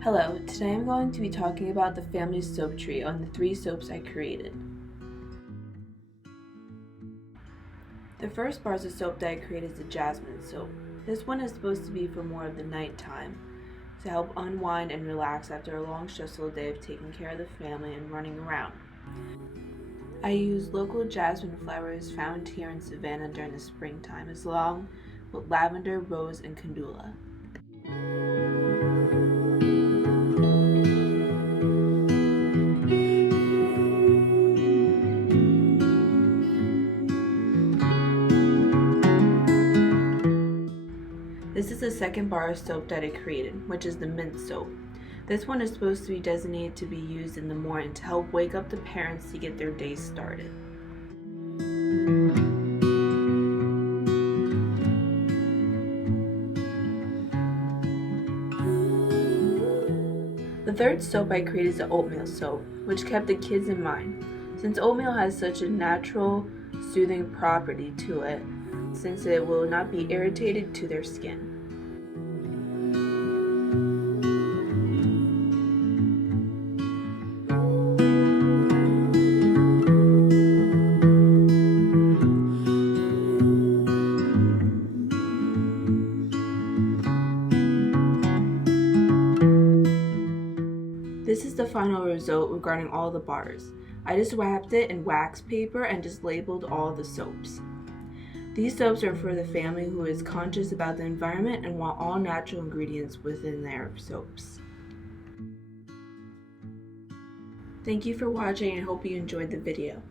Hello, today I'm going to be talking about the family soap tree on the 3 soaps I created. The first bar of soap that I created is the Jasmine Soap. This one is supposed to be for more of the nighttime, to help unwind and relax after a long stressful day of taking care of the family and running around. I use local jasmine flowers found here in Savannah during the springtime, along with lavender, rose, and calendula. This is the second bar of soap that I created, which is the mint soap. This one is supposed to be designated to be used in the morning to help wake up the parents to get their day started. The third soap I created is the Oatmeal Soap, which kept the kids in mind, since oatmeal has such a natural, soothing property to it, since it will not be irritated to their skin. This is the final result regarding all the bars. I just wrapped it in wax paper and just labeled all the soaps. These soaps are for the family who is conscious about the environment and want all natural ingredients within their soaps. Thank you for watching and I hope you enjoyed the video.